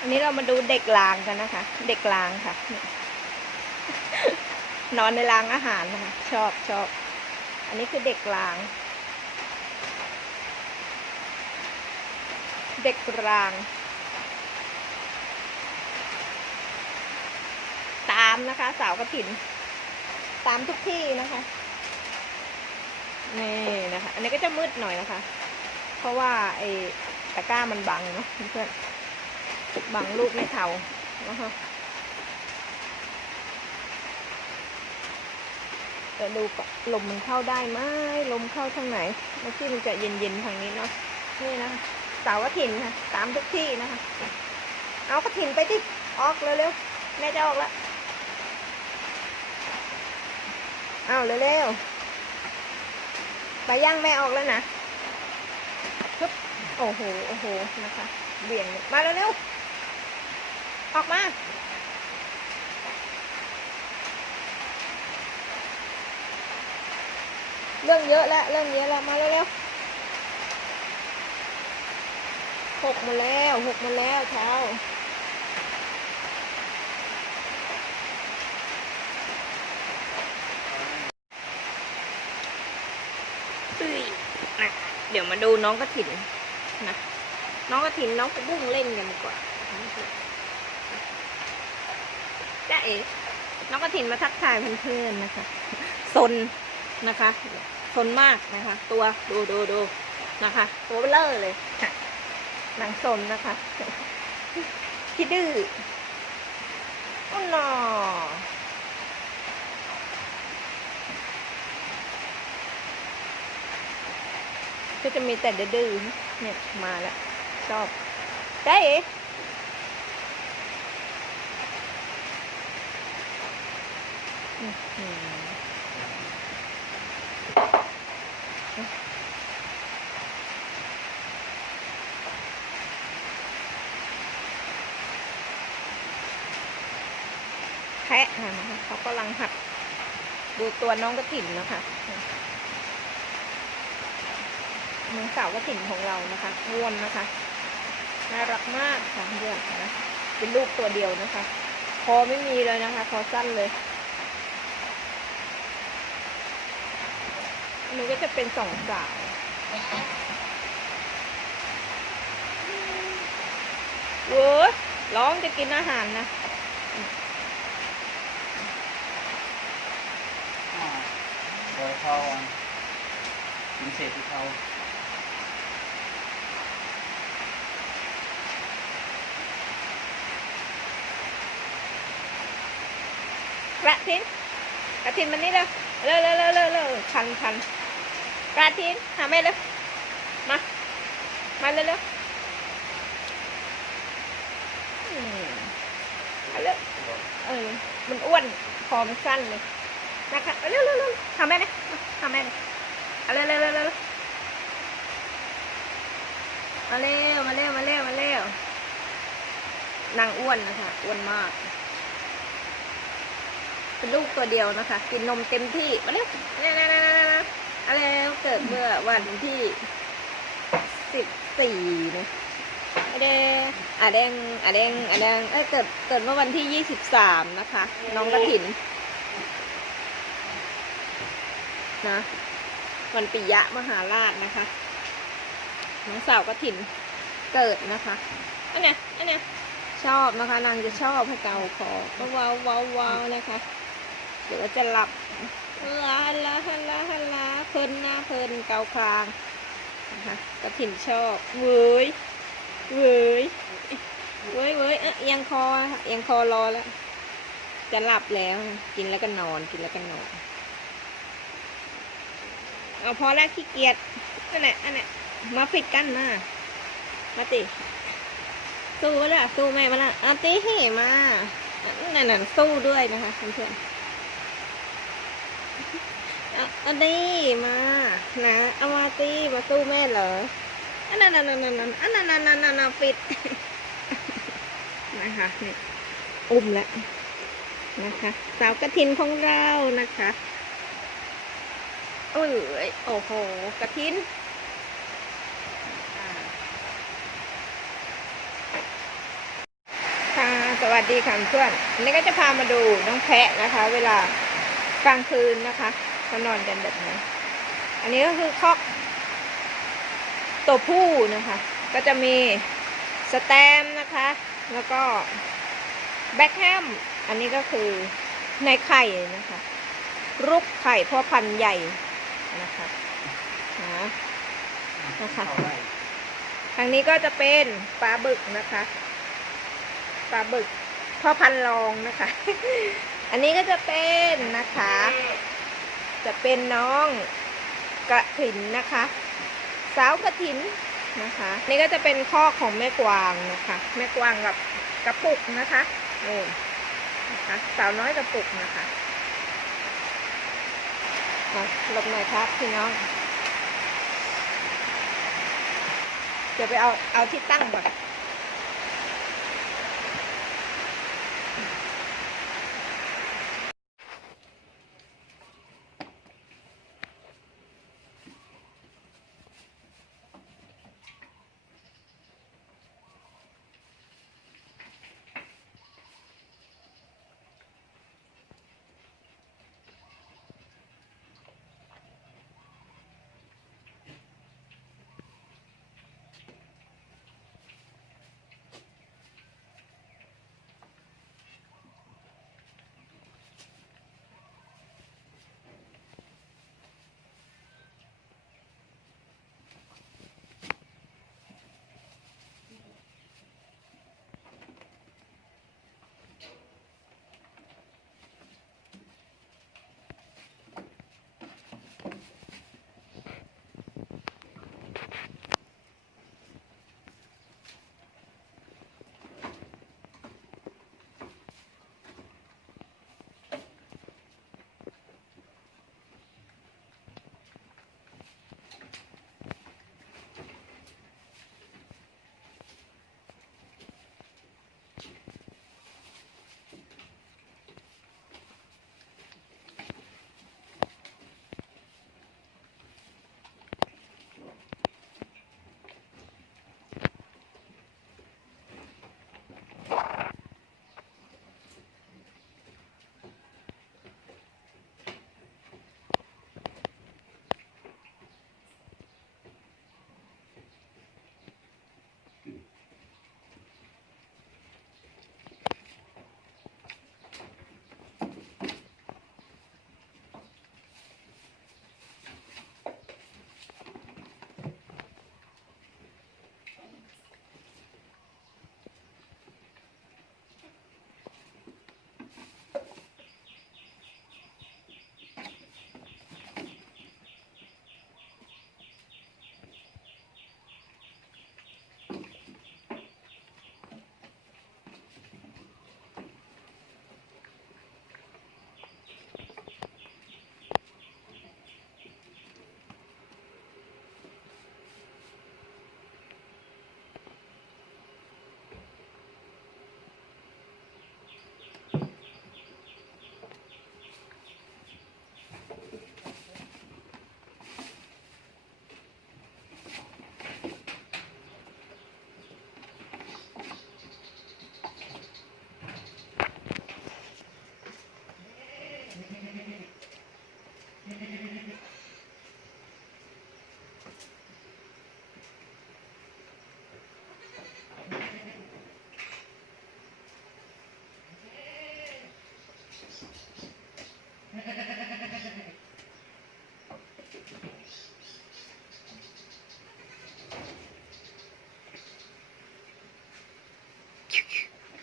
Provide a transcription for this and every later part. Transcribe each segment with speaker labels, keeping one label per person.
Speaker 1: อันนี้เรามาดูเด็กลางกันนะคะ เด็กลางค่ะ นอนในรางอาหารนะคะ ชอบชอบ อันนี้คือเด็กลาง เด็กราง ตามนะคะ สาวกระถิน ตามทุกที่นะคะนี่นะคะ อันนี้ก็จะมืดหน่อยนะคะ เพราะว่าไอ้ตะกร้ามันบังเนาะเพื่อน บังลูกไม่เท่านะคะจะดูลมมันเข้าได้ไหมลมเข้าทางไหนเมื่อกี้มันจะเย็นๆทางนี้เนาะนี่นะคะสาวกถิ่นค่ะตามทุกที่นะคะ เอากระถิ่นไปที่ออกเร็วๆแม่จะออกแล้วเอาเร็วๆไปย่างแม่ออกแล้วนะฮึบโอ้โหโอ้โหนะคะเบี่ยงมาเร็วๆ ออกมาเรื่องเยอะแล้วเรื่องเยอะแล้วมาเร็วๆหกมาแล้วหกมาแล้วเช้าเอ้ยนะเดี๋ยวมาดูน้องกระถินนะ น้องกระถินน้องกระบุ้งเล่นกันดีกว่า น้องกระถินมาทักทายเพื่อนๆนะคะซนนะคะทนมากนะคะ ตัวดูดูดูนะคะ ตัวเบลอเลยค่ะนางสนนะคะคิดดื้ออ๋อหนอก็จะมีแต่ดื้อเนี่ยมาแล้วชอบได้เอ๋อื้อหือ แพะนะคะเขากำลังหัดดูตัวน้องกระถิ่นนะคะน้องสาวกระถิ่นของเรานะคะวนนะคะ น่ารักมากค่ะเพื่อนนะ เป็นลูกตัวเดียวนะคะ คอไม่มีเลยนะคะ คอสั้นเลย อันนี้ก็จะเป็นสองสาวเว้ยร้องจะกินอาหารนะ
Speaker 2: อ่าโดยเขากินเศษที่เขา
Speaker 1: กระทินกระทินมันนี่เร็วเร็วเร็วเร็วเร็วเร็วคันคัน กระทินหาแม่เร็วมา มาเร็วเร็วอืมเอาเร็วเออ มันอ้วนคอมันสั้นเลยนะคะเอาเร็วเร็วเร็วหาแม่เลยมาหาแม่เลยเอาเร็วเร็วเร็วเร็วมาเร็วมาเร็วมาเร็วมาเร็วนางอ้วนนะคะอ้วนมากเป็นลูกตัวเดียวนะคะ กินนมเต็มที่มาเร็วเนี่ยนะนะนะ นะอะไรเกิดเมื่อวันที่สิบสี่นะอะแดงอะแดงอะแดงอะแดงเอ้ยเกิดเกิดเมื่อวันที่ยี่สิบสามนะคะ น้องกระถินนะวันปิยะมหาราชนะคะ น้องสาวกระถินเกิดนะคะอันเนี้ยอันเนี้ยชอบนะคะ นางจะชอบให้เกาคอก็ว้าวว้าวว้าวนะคะ เดี๋ยวจะหลับลาฮัลลาฮัลลาฮัลลา เพลินหน้าเพลินเกาคลางนะคะกระถิ่นชอบเว้ยเว้ยเว้ยเว้ยเอะเอียงคอเอียงคอรอแล้ว จะหลับแล้ว กินแล้วก็นอน กินแล้วก็นอน เอาพอแล้วขี้เกียจนั่นแหละนั่นแหละมาฟิดกันมา มาติ สู้มาละสู้แม่มาละเอาตีให้มานั่นน่ะสู้ด้วยนะคะเพื่อนๆ อาเอาดีมานะเอามาตีมาสู้แม่เหรออันนั้นนั่นนั่นนั่นอันนั้นนั่นนั่นนั่นฟิตนะคะนี่อุ้มแล้วนะคะ สาวกระถินของเรานะคะเอ้ยโอ้โหกระถินอ่าสวัสดีค่ะเพื่อนอันนี้ก็จะพามาดูน้องแพะนะคะ เวลากลางคืนนะคะ เขานอนกันแบบไหนอันนี้ก็คือคอกตัวผู้นะคะ ก็จะมีสแตมนะคะ แล้วก็แบ็คแฮม อันนี้ก็คือในไข่นะคะรุกไข่พ่อพันธุ์ใหญ่นะคะนะนะคะทางนี้ก็จะเป็นปลาบึกนะคะ ปลาบึกพ่อพันธุ์รองนะคะ อันนี้ก็จะเป็นนะคะ จะเป็นน้องกระถินนะคะ สาวกระถินนะคะ นี่ก็จะเป็นข้อของแม่กวางนะคะ แม่กวางกับกระปุกนะคะโน่นนะคะสาวน้อยกระปุกนะคะมาลบหน่อยครับพี่น้องเดี๋ยวไปเอาเอาที่ตั้งก่อน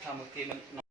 Speaker 2: Tamam,